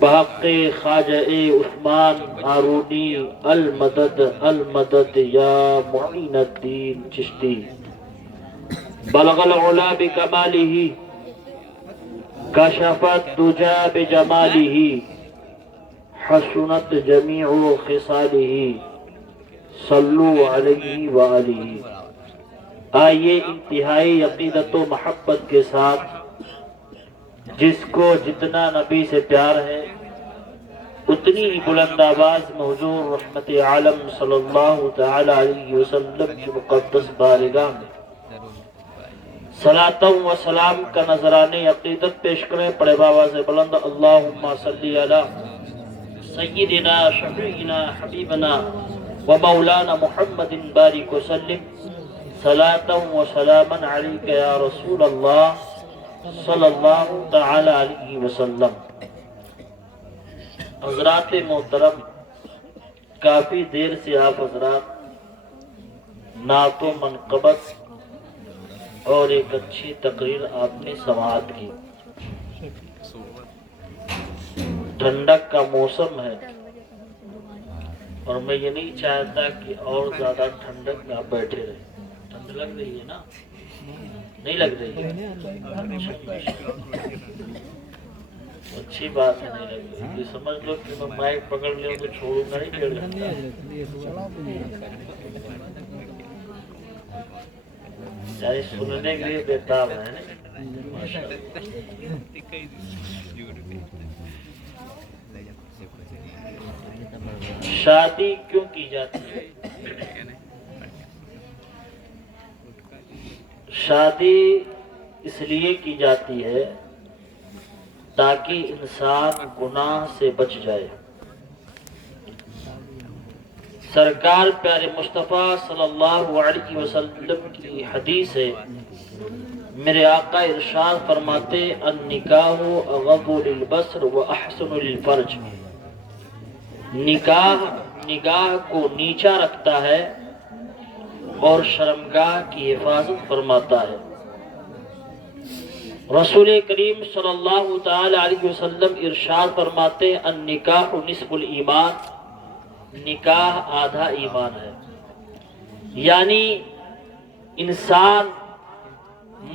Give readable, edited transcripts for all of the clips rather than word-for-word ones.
بحق خواجہ عثمان ہارونی المدد المدد یا معین الدین چشتی بلغ العلا بکمالہ کشفت دجا بجمالہ حسنت جمیع خصالہ صلو علیہ وآلہ۔ آئیے انتہائی عقیدت و محبت کے ساتھ جس کو جتنا نبی سے پیار ہے اتنی ہی بلند آواز میں حضور رحمت عالم صلی اللہ تعالی علیہ وسلم کی مقدس بارگاہ میں صلاۃ و سلام کا نذرانے عقیدت پیش کریں۔ پڑے بآواز بلند اللہم صلی علی سیدنا شفیعنا حبیبنا و مولانا محمد بارک وسلم صلاۃ و سلاما علیک یا رسول اللہ صلی اللہ تعالی علیہ وسلم۔ حضرات محترم، کافی دیر سے آپ حضرات نعت و منقبت اور ایک اچھی تقریر آپ نے سماعت کی۔ ٹھنڈک کا موسم ہے اور میں یہ نہیں چاہتا کہ اور زیادہ ٹھنڈک میں آپ بیٹھے رہیں۔ ٹھنڈ لگ رہی ہے نا؟ نہیں لگ رہی ہے؟ اچھی بات ہے، نہیں لگ رہی۔ یہ سمجھ لو کہ میں مائک پکڑ لوں تو چھوڑوں گا نہیں، ڈیڑھ گھنٹہ یعنی سننے کے لیے بےتاب ہے۔ شادی کیوں کی جاتی ہے؟ شادی اس لیے کی جاتی ہے تاکہ انسان گناہ سے بچ جائے۔ سرکار پیارے مصطفیٰ صلی اللہ علیہ وسلم کی حدیث ہے، میرے آقا ارشاد فرماتے النکاح اغض للبصر واحسن للفرج۔ نگاہ کو نیچا رکھتا ہے اور شرمگاہ کی حفاظت فرماتا ہے۔ رسول کریم صلی اللہ تعالی علیہ وسلم ارشاد فرماتے ہیں النکاح نصف الایمان، نکاح آدھا ایمان ہے۔ یعنی انسان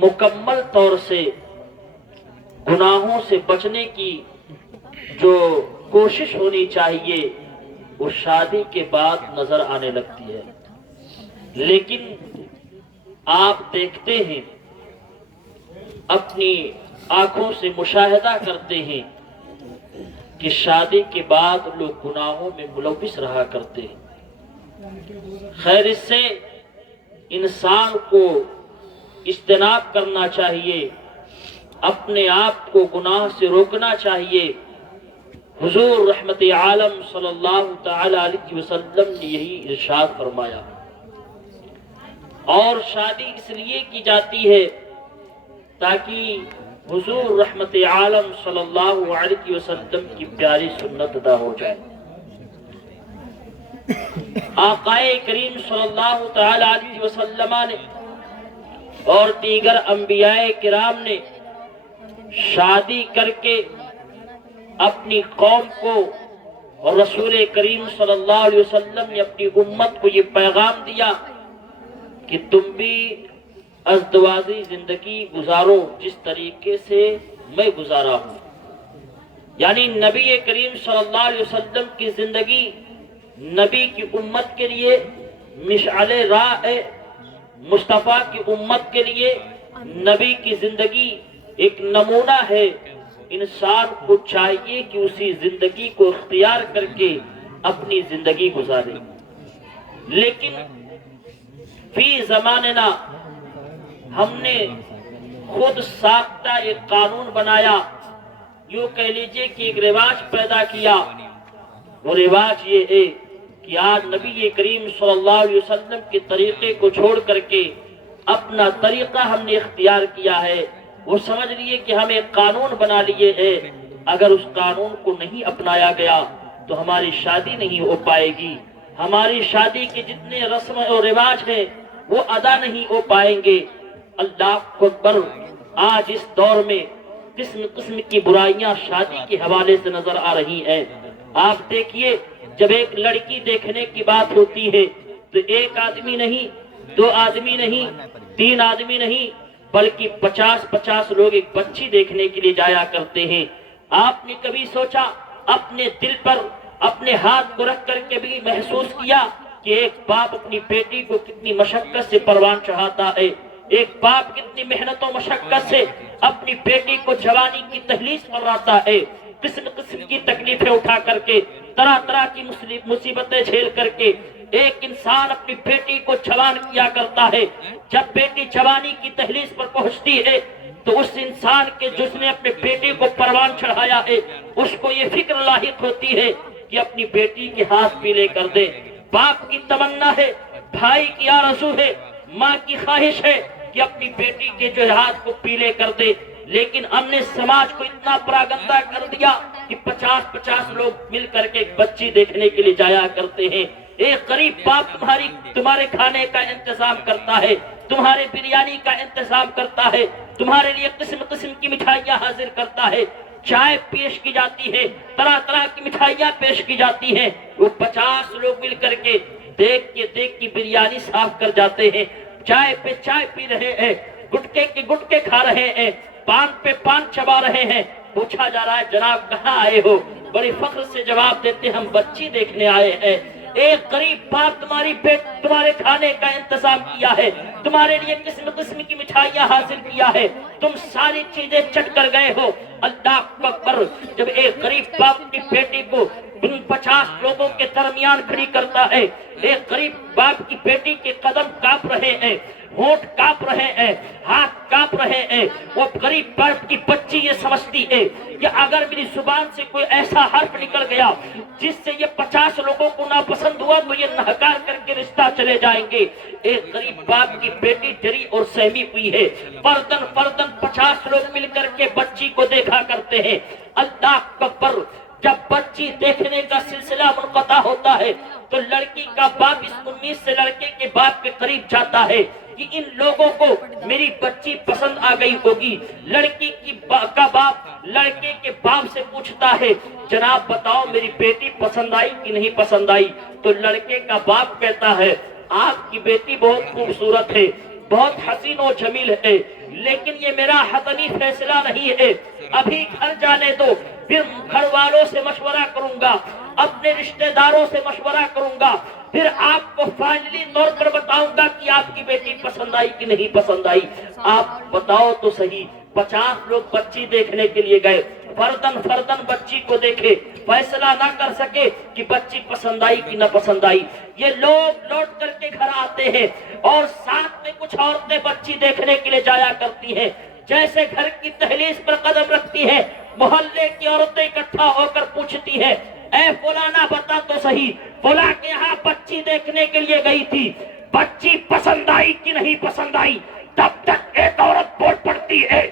مکمل طور سے گناہوں سے بچنے کی جو کوشش ہونی چاہیے وہ شادی کے بعد نظر آنے لگتی ہے، لیکن آپ دیکھتے ہیں، اپنی آنکھوں سے مشاہدہ کرتے ہیں کہ شادی کے بعد لوگ گناہوں میں ملوث رہا کرتے ہیں۔ خیر اس سے انسان کو اجتناب کرنا چاہیے، اپنے آپ کو گناہ سے روکنا چاہیے۔ حضور رحمت عالم صلی اللہ تعالی علیہ وسلم نے یہی ارشاد فرمایا۔ اور شادی اس لیے کی جاتی ہے تاکہ حضور رحمت عالم صلی اللہ علیہ وسلم کی پیاری سنت ادا ہو جائے۔ آقائے کریم صلی اللہ تعالی علیہ وسلم نے اور دیگر انبیاء کرام نے شادی کر کے اپنی قوم کو اور رسول کریم صلی اللہ علیہ وسلم نے اپنی امت کو یہ پیغام دیا کہ تم بھی ازدواجی زندگی گزارو جس طریقے سے میں گزارا ہوں۔ یعنی نبی کریم صلی اللہ علیہ وسلم کی زندگی نبی کی امت کے لیے مشعل راہ ہے، مصطفیٰ کی امت کے لیے نبی کی زندگی ایک نمونہ ہے۔ انسان کو چاہیے کہ اسی زندگی کو اختیار کر کے اپنی زندگی گزارے، لیکن فی زماننا ہم نے خود ساختہ ایک قانون بنایا، یوں کہہ لیجئے کہ ایک رواج پیدا کیا۔ وہ رواج یہ ہے کہ آج نبی کریم صلی اللہ علیہ وسلم کے طریقے کو چھوڑ کر کے اپنا طریقہ ہم نے اختیار کیا ہے۔ وہ سمجھ لیے کہ ہم ایک قانون بنا لیے ہے، اگر اس قانون کو نہیں اپنایا گیا تو ہماری شادی نہیں ہو پائے گی، ہماری شادی کے جتنے رسم اور رواج ہیں وہ ادا نہیں ہو پائیں گے۔ اللہ اکبر، آج اس دور میں قسم قسم کی برائیاں شادی کے حوالے سے نظر آ رہی ہیں۔ آپ دیکھیے جب ایک لڑکی دیکھنے کی بات ہوتی ہے تو ایک آدمی نہیں، دو آدمی نہیں، تین آدمی نہیں، بلکہ 50 لوگ ایک بچی دیکھنے کے لیے جایا کرتے ہیں۔ آپ نے کبھی سوچا، اپنے دل پر اپنے ہاتھ کو رکھ کر کے بھی محسوس کیا کہ ایک باپ اپنی بیٹی کو کتنی مشقت سے پروان چڑھاتا ہے، ایک باپ کتنی محنت و مشقت سے اپنی بیٹی کو جوانی کی دہلیز پر لاتا ہے، قسم قسم کی تکلیفیں اٹھا کر کے، طرح طرح کی مصیبتیں جھیل کر کے ایک انسان اپنی بیٹی کو جوان کیا کرتا ہے۔ جب بیٹی جوانی کی دہلیز پر پہنچتی ہے تو اس انسان کے جس نے اپنے بیٹی کو پروان چڑھایا ہے اس کو یہ فکر لاحق ہوتی ہے کہ اپنی بیٹی کے ہاتھ پیلے کر دے۔ باپ کی تمنا ہے، بھائی کی آرزو ہے، ماں کی خواہش ہے کہ اپنی بیٹی کے جو ہاتھ کو پیلے کر دے، لیکن ہم نے سماج کو اتنا پراگندہ کر دیا کہ 50 لوگ مل کر کے ایک بچی دیکھنے کے لیے جایا کرتے ہیں۔ ایک غریب باپ تمہارے کھانے کا انتظام کرتا ہے، تمہارے بریانی کا انتظام کرتا ہے، تمہارے لیے قسم قسم کی مٹھائیاں حاضر کرتا ہے، چائے پیش کی جاتی ہے، طرح طرح کی مٹھائیاں پیش کی جاتی ہیں۔ وہ 50 لوگ مل کر کے دیکھ کے بریانی صاف کر جاتے ہیں، چائے پہ چائے پی رہے ہیں، گٹکے کے گٹکے کھا رہے ہیں، پان پہ پان چبا رہے ہیں۔ پوچھا جا رہا ہے جناب کہاں آئے ہو؟ بڑے فخر سے جواب دیتے ہم بچی دیکھنے آئے ہیں۔ ایک غریب باپ تمہارے کھانے کا انتظام کیا ہے، تمہارے لیے قسم قسم کی مٹھائیاں حاصل کیا ہے، تم ساری چیزیں چٹ کر گئے ہو۔ اللہ اکبر! جب ایک غریب باپ اپنی بیٹی کو 50 لوگوں کے درمیان کھڑی کرتا ہے، ایک غریب باپ کی بیٹی کے قدم کانپ رہے ہیں، ہونٹ کانپ رہے ہیں، ہاتھ کانپ رہے ہیں، وہ غریب باپ کی بچی یہ سمجھتی ہے کہ اگر میری زبان سے کوئی ایسا حرف نکل گیا جس سے یہ 50 لوگوں کو ناپسند ہوا تو یہ نہکار کر کے رشتہ چلے جائیں گے۔ ایک غریب باپ کی بیٹی ڈری اور سہمی ہوئی ہے، فردن 50 لوگ مل کر کے بچی کو دیکھا کرتے ہیں۔ اللہ اکبر! جب بچی دیکھنے کا سلسلہ منقطع ہوتا ہے تو لڑکی کا باپ اس امید سے لڑکے کے باپ کے قریب جاتا ہے کہ ان لوگوں کو میری بچی پسند آ گئی ہوگی۔ لڑکی کا باپ لڑکے کے باپ سے پوچھتا ہے جناب بتاؤ میری بیٹی پسند آئی کہ نہیں پسند آئی؟ تو لڑکے کا باپ کہتا ہے آپ کی بیٹی بہت خوبصورت ہے، بہت حسین و جمیل ہے، لیکن یہ میرا حتمی فیصلہ نہیں ہے، ابھی گھر جانے دو، پھر گھر والوں سے مشورہ کروں گا، اپنے رشتہ داروں سے مشورہ کروں گا، پھر آپ کو فائنلی طور پر بتاؤں گا کہ آپ کی بیٹی پسند آئی کہ نہیں پسند آئی۔ آپ بتاؤ تو صحیح۔ 50 لوگ بچی دیکھنے کے لیے گئے، فردن بچی کو دیکھے، فیصلہ نہ کر سکے کہ بچی پسند آئی کہ نہ پسند آئی۔ یہ لوگ لوٹ کر کے گھر آتے ہیں اور ساتھ میں کچھ عورتیں بچی دیکھنے کے لیے جایا کرتی ہیں۔ جیسے گھر کی دہلیز پر قدم رکھتی ہے، محلے کی عورتیں اکٹھا ہو کر پوچھتی ہے اے فلانا بتا تو صحیح، فلاں کے یہاں بچی دیکھنے کے لیے گئی تھی، بچی پسند آئی کہ نہیں پسند آئی؟ تب تک ایک عورت بول پڑتی ہے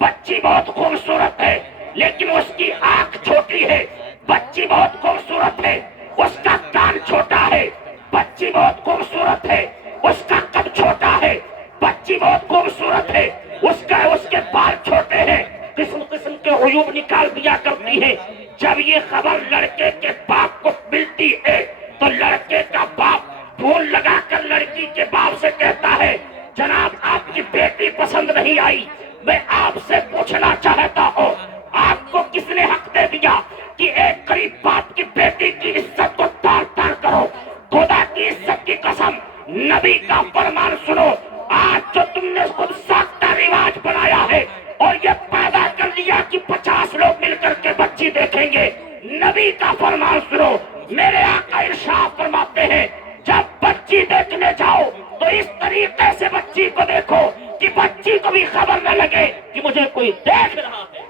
بچی بہت خوبصورت ہے لیکن اس کی آنکھ چھوٹی ہے، بچی بہت خوبصورت ہے اس کا کان چھوٹا ہے، بچی بہت خوبصورت ہے اس کا قد چھوٹا ہے، بچی بہت خوبصورت ہے اس کے بال چھوٹے ہیں، قسم قسم کے عیوب نکال دیا کرتی ہے۔ جب یہ خبر لڑکے کے باپ کو ملتی ہے تو لڑکے کا باپ فون لگا کر لڑکی کے باپ سے کہتا ہے جناب آپ کی بیٹی پسند نہیں آئی، میں آپ سے پوچھنا چاہتا ہوں آپ کو کس نے حق دے دیا کہ ایک غریب باپ کی بیٹی کی عزت کو تار تار کرو؟ خدا کی عزت کی قسم، نبی کا فرمان سنو، آج جو تم نے خود ساختہ رواج بنایا ہے اور یہ پیدا کر لیا کہ 50 لوگ مل کر کے بچی دیکھیں گے، نبی کا فرمان سنو، میرے آقا ارشاد فرماتے ہیں جب بچی دیکھنے جاؤ تو اس طریقے سے بچی کو دیکھو کہ بچی کو بھی خبر نہ لگے کہ مجھے کوئی دیکھ رہا ہے،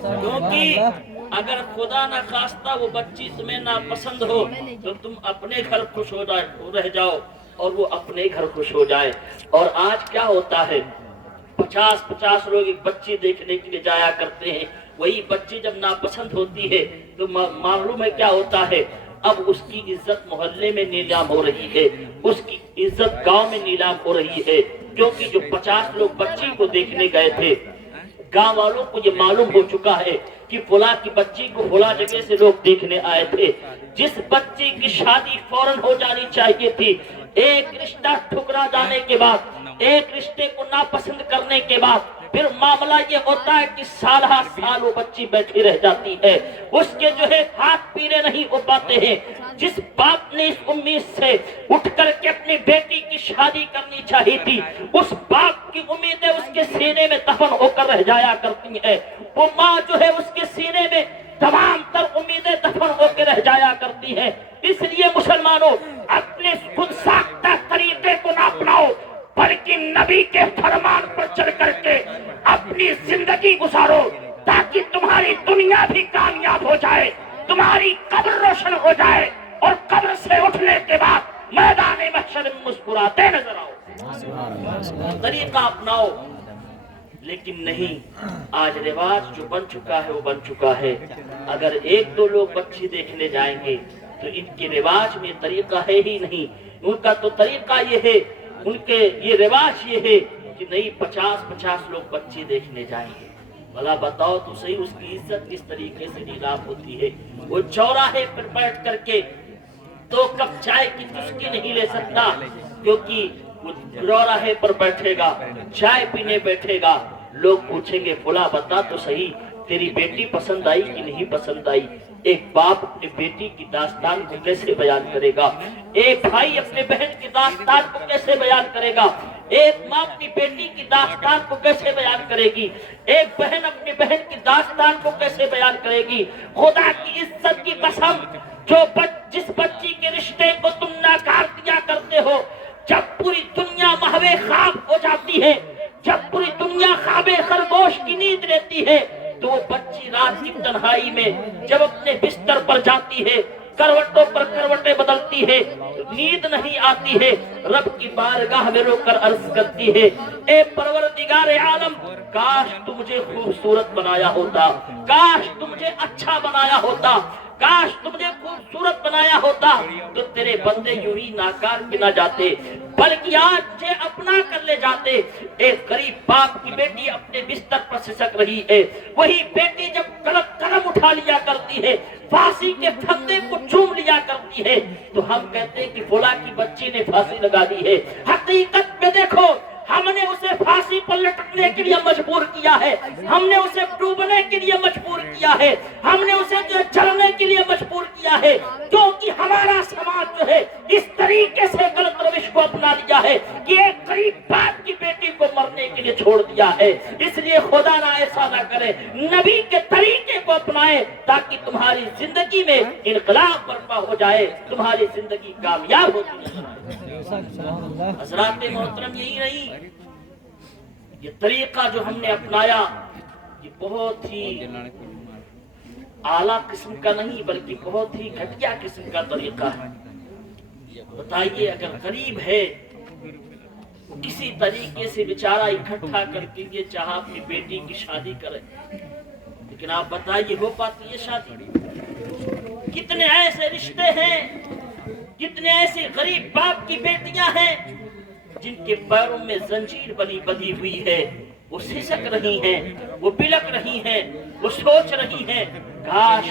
کیونکہ اگر خدا نہ خواستہ وہ بچی تمہیں ناپسند ہو تو تم اپنے گھر خوش ہو رہ جاؤ اور وہ اپنے گھر خوش ہو جائے۔ اور آج کیا ہوتا ہے، 50 لوگ ایک بچی دیکھنے کے لیے جایا کرتے ہیں، وہی بچی جب ناپسند ہوتی ہے تو معلوم ہے کیا ہوتا ہے، اب اس کی عزت محلے میں نیلام ہو رہی ہے، اس کی عزت گاؤں میں نیلام ہو رہی ہے، کیونکہ جو 50 لوگ بچی کو دیکھنے گئے تھے گاؤں والوں کو یہ معلوم ہو چکا ہے کہ فلاں کی بچی کو فلاں جگہ سے لوگ دیکھنے آئے تھے، جس بچی کی شادی فوراً ہو جانی چاہیے تھی، ایک رشتہ ٹھکرا جانے کے بعد، ایک رشتے کو ناپسند کرنے کے بعد پھر معاملہ یہ ہوتا ہے کہ سالہ سال وہ بچی بیٹھی رہ جاتی ہے، اس کے جو ہے ہاتھ پیرے نہیں ہو پاتے ہیں۔ جس باپ نے اس امید سے اٹھ کر کے اپنی بیٹی کی شادی کرنی چاہیے تھی، اس باپ کی امیدیں اس کے سینے میں دفن ہو کر رہ جایا کرتی ہیں، وہ ماں جو ہے اس کے سینے میں تمام تر امیدیں دفن ہو کے رہ جایا کرتی ہیں۔ اس لیے مسلمانوں اپنے خود ساختہ طریقے کو نہ اپناؤ، بلکہ نبی کے فرمان پر چل کر کے اپنی زندگی گزارو، تاکہ تمہاری دنیا بھی کامیاب ہو جائے، تمہاری قبر روشن ہو جائے، اور قبر سے اٹھنے کے بعد میدان محشر میں مسکراتے نظر آؤ۔ طریقہ اپناؤ، لیکن نہیں، آج رواج جو بن چکا ہے وہ بن چکا ہے۔ اگر ایک دو لوگ بچی دیکھنے جائیں گے تو ان کے رواج میں طریقہ ہے ہی نہیں، ان کا تو طریقہ یہ ہے، ان کے یہ رواج یہ ہے کہ نہیں 50 لوگ بچی دیکھنے جائیں گے۔ بھلا بتاؤ تو صحیح اس کی عزت کس طریقے سے نیلام ہوتی ہے؟ وہ چوراہے پر بیٹھ کر کے 2 کپ چائے کی چسکی نہیں لے سکتا، کیونکہ وہ چوراہے پر بیٹھے گا، چائے پینے بیٹھے گا، لوگ پوچھیں گے فلاں بتا تو صحیح تیری بیٹی پسند آئی کہ نہیں پسند آئی؟ ایک باپ اپنے بیٹی کی داستان کو کیسے بیان کرے گا؟ ایک بھائی اپنے بہن کی داستان کو کیسے بیان کرے گا؟ ایک ماں اپنی بیٹی کی داستان کو کیسے بیان کرے گی؟ ایک بہن اپنی بہن کی داستان کو کیسے بیان کرے گی؟ خدا کی عزت کی قسم، جس بچی کے رشتے کو تم ناکار دیا کرتے ہو، جب پوری دنیا محو خواب ہو جاتی ہے، جب پوری دنیا خواب خرگوش کی نیند لیتی ہے، تو وہ بچی رات کی تنہائی میں جب اپنے بستر پر جاتی ہے، کروٹوں پر کروٹیں بدلتی ہے، نیند نہیں آتی ہے، رب کی بارگاہ میں رو کر عرض کرتی ہے، اے پروردگار عالم، کاش تو مجھے خوبصورت بنایا ہوتا، کاش تو مجھے اچھا بنایا ہوتا، کاش تم نے خوبصورت بنایا ہوتا تو تیرے بندے یوں ہی ناکار کے نہ جاتے، بلکہ آج مجھے اپنا کر لے جاتے۔ ایک غریب باپ کی بیٹی اپنے بستر پر سسک رہی ہے، وہی بیٹی جب قلم اٹھا لیا کرتی ہے، پھانسی کے پھندے کو چوم لیا کرتی ہے، تو ہم کہتے ہیں کہ فلاں کی بچی نے پھانسی لگا دی ہے۔ حقیقت میں دیکھو، ہم نے اسے پھانسی پر لٹکنے کے لیے مجبور کیا ہے، ہم نے اسے ڈوبنے کے لیے مجبور کیا ہے، ہم نے اسے جلنے کے لیے مجبور کیا ہے، کیونکہ ہمارا سماج جو ہے اس طریقے سے غلط روش کو اپنا لیا ہے کہ ایک غریب باپ کی بیٹی کو مرنے کے لیے چھوڑ دیا ہے۔ اس لیے خدا نہ ایسا نہ کرے، نبی کے طریقے کو اپنائیں تاکہ تمہاری زندگی میں انقلاب برپا ہو جائے، تمہاری زندگی کامیاب ہوتی ہے۔ حضرات محترم، یہی نہیں، یہ طریقہ جو ہم نے اپنایا یہ بہت ہی اعلیٰ قسم کا نہیں بلکہ بہت ہی گھٹیا قسم کا طریقہ ہے۔ بتائیے، اگر غریب ہے کسی طریقے سے بیچارہ اکٹھا کر کے یہ چاہا اپنی بیٹی کی شادی کرے، لیکن آپ بتائیے ہو پاتی ہے شادی؟ کتنے ایسے رشتے ہیں، کتنے ایسے غریب باپ کی بیٹیاں ہیں جن کے پیروں میں زنجیر بندھی ہوئی ہے، وہ سسک رہی ہیں، وہ بلک رہی ہیں، وہ سوچ رہی ہیں کاش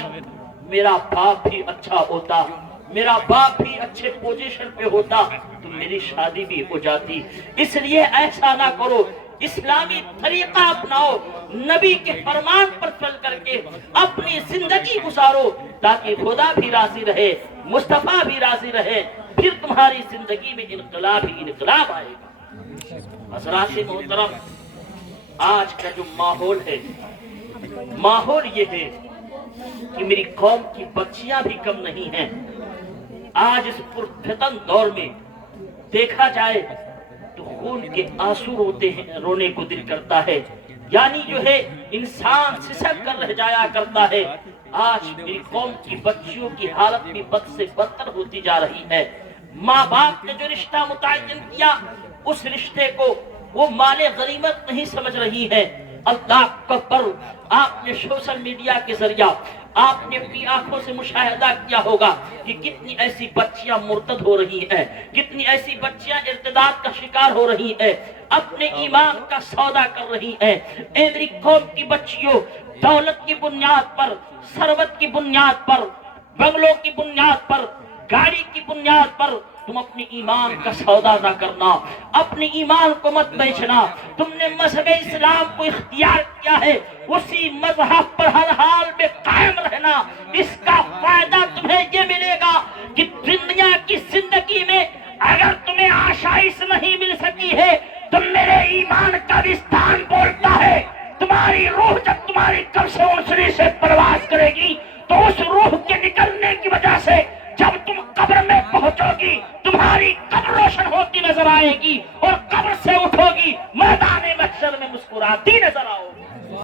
میرا باپ بھی اچھا ہوتا، میرا باپ بھی اچھے پوزیشن پہ ہوتا تو میری شادی بھی ہو جاتی۔ اس لیے ایسا نہ کرو، اسلامی طریقہ اپناؤ، نبی کے فرمان پر چل کر کے اپنی زندگی گزارو تاکہ خدا بھی راضی رہے، مصطفیٰ بھی راضی رہے، پھر تمہاری زندگی میں انقلاب ہی انقلاب آئے گا۔ حضرات محترم، آج کا جو ماحول ہے، ماحول یہ ہے کہ میری قوم کی بچیاں بھی کم نہیں ہیں۔ آج اس پرفتن دور میں دیکھا جائے تو خون کے آنسو روتے ہیں، رونے کو دل کرتا ہے، یعنی جو ہے انسان سسک کر رہ جایا کرتا ہے۔ آج میری قوم کی بچیوں کی حالت بھی بد سے بدتر ہوتی جا رہی ہے۔ ماں باپ نے جو رشتہ متعین کیا، اس رشتے کو وہ مال غنیمت نہیں سمجھ رہی ہے۔ اللہ اکبر، آپ نے سوشل میڈیا کے ذریعہ آپ نے اپنی آنکھوں سے مشاہدہ کیا ہوگا کہ کتنی ایسی بچیاں مرتد ہو رہی ہیں، کتنی ایسی بچیاں ارتداد کا شکار ہو رہی ہیں، اپنے ایمان کا سودا کر رہی ہیں۔ اے میری قوم کی بچیوں، دولت کی بنیاد پر، ثروت کی بنیاد پر، بنگلوں کی بنیاد پر، گاڑی کی بنیاد پر تم اپنی ایمان کا سودا نہ کرنا، اپنی ایمان کو مت بیچنا۔ تم نے مذہب اسلام کو اختیار کیا ہے، اسی مذہب پر ہر حال میں قائم رہنا۔ اس کا فائدہ تمہیں یہ ملے گا کہ دنیا کی زندگی میں اگر تمہیں آشائش نہیں مل سکی ہے تو میرے ایمان کا رشتہ